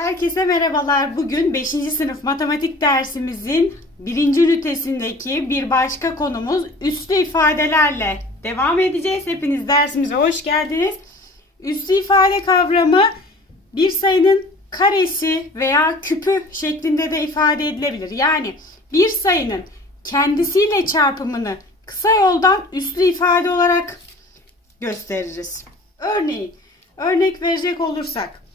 Herkese merhabalar. Bugün 5. sınıf matematik dersimizin 1. ünitesindeki bir başka konumuz üslü ifadelerle devam edeceğiz. Hepiniz dersimize hoş geldiniz. Üslü ifade kavramı bir sayının karesi veya küpü şeklinde de ifade edilebilir. Yani bir sayının kendisiyle çarpımını kısa yoldan üslü ifade olarak gösteririz. Örneğin, örnek verecek olursak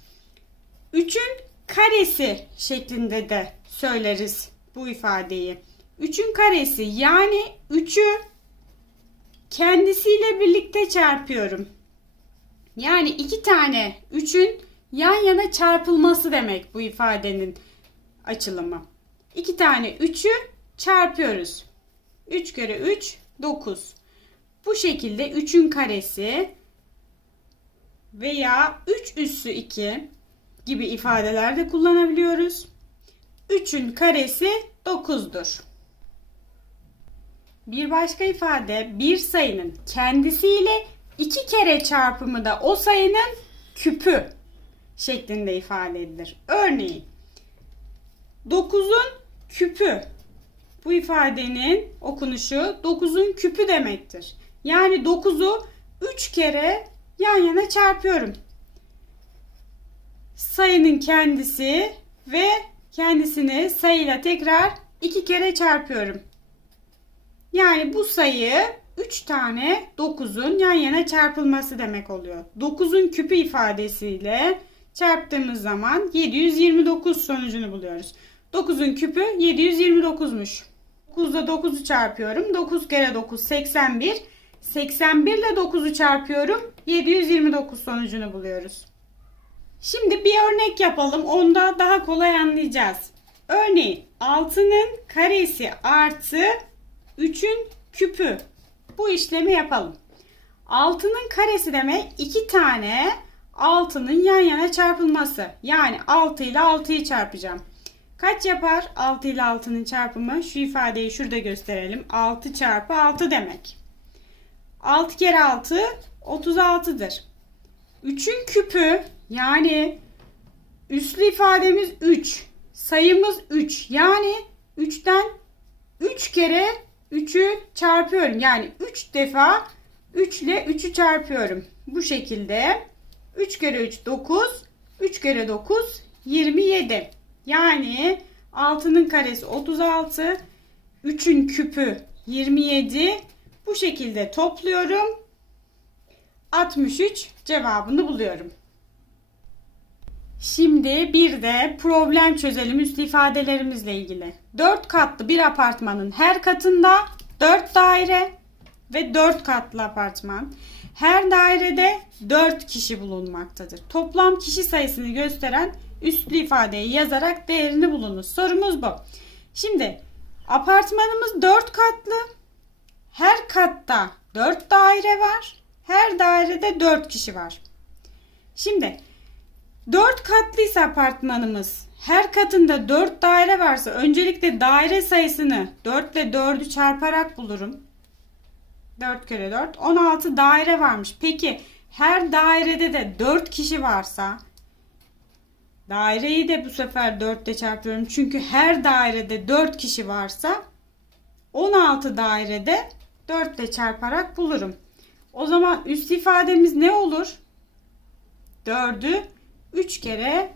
3'ün karesi şeklinde de söyleriz bu ifadeyi. 3'ün karesi yani 3'ü kendisiyle birlikte çarpıyorum. Yani iki tane 3'ün yan yana çarpılması demek bu ifadenin açılımı. İki tane 3'ü çarpıyoruz. 3 kere 3 9. Bu şekilde 3'ün karesi veya 3 üssü 2 gibi ifadeler de kullanabiliyoruz. 3'ün karesi 9'dur. Bir başka ifade bir sayının kendisiyle iki kere çarpımı da o sayının küpü şeklinde ifade edilir. Örneğin 9'un küpü bu ifadenin okunuşu 9'un küpü demektir. Yani 9'u 3 kere yan yana çarpıyorum sayının kendisi ve kendisini sayıyla tekrar iki kere çarpıyorum. Yani bu sayı 3 tane 9'un yan yana çarpılması demek oluyor. 9'un küpü ifadesiyle çarptığımız zaman 729 sonucunu buluyoruz. 9'un küpü 729'muş. 9'da 9'u çarpıyorum. 9 kere 9 81. 81 ile 9'u çarpıyorum. 729 sonucunu buluyoruz. Şimdi bir örnek yapalım. Onda daha kolay anlayacağız. Örneğin 6'nın karesi artı 3'ün küpü. Bu işlemi yapalım. 6'nın karesi demek 2 tane 6'nın yan yana çarpılması. Yani 6 ile 6'yı çarpacağım. Kaç yapar 6 ile 6'nın çarpımı? Şu ifadeyi şurada gösterelim. 6 çarpı 6 demek. 6 kere 6 36'dır. 3'ün küpü yani üslü ifademiz 3. Sayımız 3. Yani 3'ten 3 kere 3'ü çarpıyorum. Yani 3 defa 3 ile 3'ü çarpıyorum. Bu şekilde 3 kere 3 9. 3 kere 9 27. Yani 6'nın karesi 36. 3'ün küpü 27. Bu şekilde topluyorum. 63 cevabını buluyorum. Şimdi bir de problem çözelim üslü ifadelerimizle ilgili. 4 katlı bir apartmanın her katında 4 daire ve 4 katlı apartman. Her dairede 4 kişi bulunmaktadır. Toplam kişi sayısını gösteren üslü ifadeyi yazarak değerini bulunuz. Sorumuz bu. Şimdi apartmanımız 4 katlı. Her katta 4 daire var. Her dairede 4 kişi var. Şimdi 4 katlıysa apartmanımız her katında 4 daire varsa öncelikle daire sayısını 4 ile 4'ü çarparak bulurum. 4 kere 4 16 daire varmış. Peki her dairede de 4 kişi varsa daireyi de bu sefer 4 ile çarpıyorum. Çünkü her dairede 4 kişi varsa 16 dairede 4 ile çarparak bulurum. O zaman üst ifademiz ne olur? 4'ü 3 kere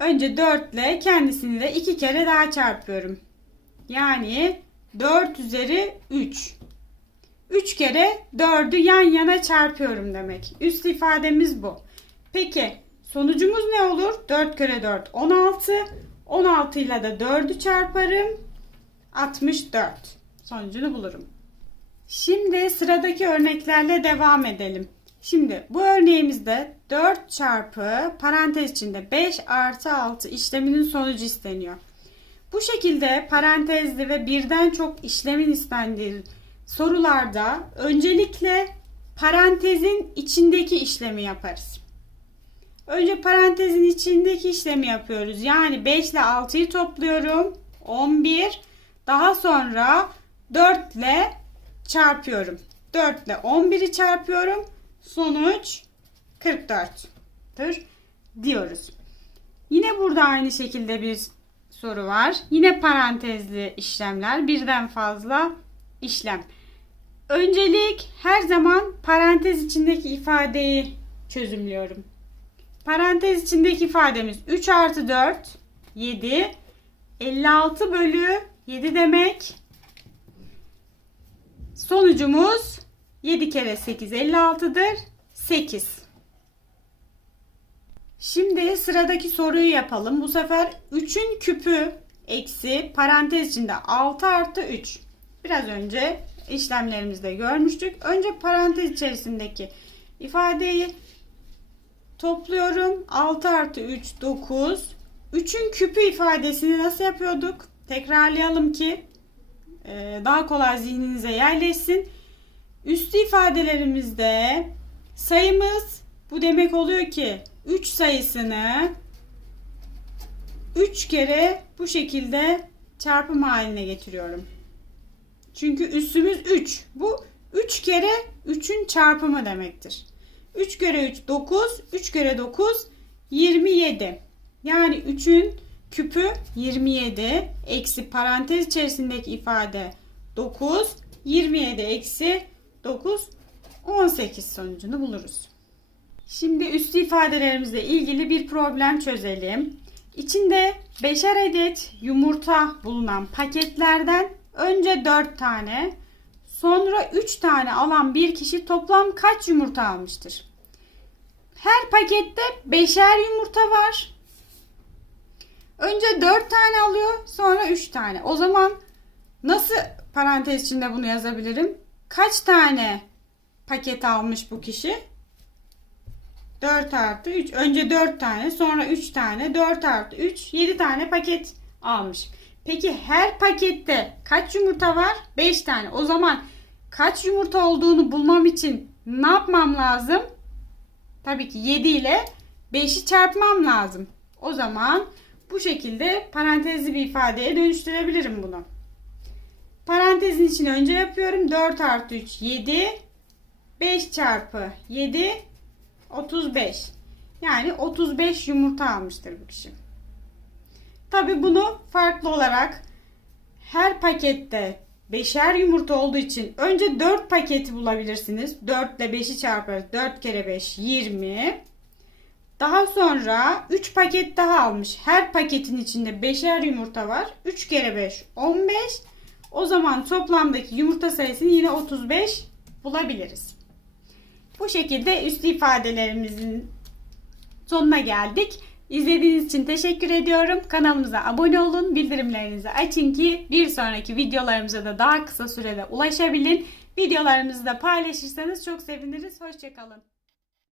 önce 4 ile kendisini de 2 kere daha çarpıyorum. Yani 4 üzeri 3. 3 kere 4'ü yan yana çarpıyorum demek. Üst ifademiz bu. Peki sonucumuz ne olur? 4 kere 4 16. 16 ile de 4'ü çarparım. 64. Sonucunu bulurum. Şimdi sıradaki örneklerle devam edelim. Şimdi bu örneğimizde 4 çarpı parantez içinde 5 artı 6 işleminin sonucu isteniyor. Bu şekilde parantezli ve birden çok işlemin istendiği sorularda öncelikle parantezin içindeki işlemi yaparız. Önce parantezin içindeki işlemi yapıyoruz. Yani 5 ile 6'yı topluyorum. 11. Daha sonra 4 ile çarpıyorum. 4 ile 11'i çarpıyorum. Sonuç 44'tür diyoruz. Yine burada aynı şekilde bir soru var. Yine parantezli işlemler. Birden fazla işlem. Öncelik her zaman parantez içindeki ifadeyi çözümlüyorum. Parantez içindeki ifademiz 3 artı 4 7 56 bölü 7 demek. Sonucumuz 7 kere 8 56'dır. 8. Şimdi sıradaki soruyu yapalım. Bu sefer 3'ün küpü eksi parantez içinde 6 artı 3. Biraz önce işlemlerimizde görmüştük. Önce parantez içerisindeki ifadeyi topluyorum. 6 artı 3 9. 3'ün küpü ifadesini nasıl yapıyorduk? Tekrarlayalım ki e, daha kolay zihninize yerleşsin. Üstü ifadelerimizde sayımız bu demek oluyor ki 3 sayısını 3 kere bu şekilde çarpım haline getiriyorum. Çünkü üstümüz 3. Bu 3 kere 3'ün çarpımı demektir. 3 kere 3 9, 3 kere 9 27. Yani 3'ün küpü 27 eksi parantez içerisindeki ifade 9, 27 eksi 9 18 sonucunu buluruz. Şimdi üstü ifadelerimizle ilgili bir problem çözelim. İçinde 5'er adet yumurta bulunan paketlerden önce 4 tane, sonra 3 tane alan bir kişi toplam kaç yumurta almıştır? Her pakette 5'er yumurta var. Önce 4 tane alıyor, sonra 3 tane. O zaman nasıl parantez içinde bunu yazabilirim? Kaç tane paket almış bu kişi? 4 artı 3. Önce 4 tane sonra 3 tane 4 artı 3 7 tane paket almış. Peki her pakette kaç yumurta var? 5 tane. O zaman kaç yumurta olduğunu bulmam için ne yapmam lazım? Tabii ki 7 ile 5'i çarpmam lazım. O zaman bu şekilde parantezli bir ifadeye dönüştürebilirim bunu. Parantezin içine önce yapıyorum. 4 artı 3 7. 5 çarpı 7 35. Yani 35 yumurta almıştır bu kişi. Tabi bunu farklı olarak her pakette 5'er yumurta olduğu için önce 4 paketi bulabilirsiniz. 4 ile 5'i çarparız. 4 kere 5 20. Daha sonra 3 paket daha almış. Her paketin içinde 5'er yumurta var. 3 kere 5 15. O zaman toplamdaki yumurta sayısını yine 35 bulabiliriz. Bu şekilde üstü ifadelerimizin sonuna geldik. İzlediğiniz için teşekkür ediyorum. Kanalımıza abone olun, bildirimlerinizi açın ki bir sonraki videolarımıza da daha kısa sürede ulaşabilin. Videolarımızı da paylaşırsanız çok seviniriz. Hoşçakalın.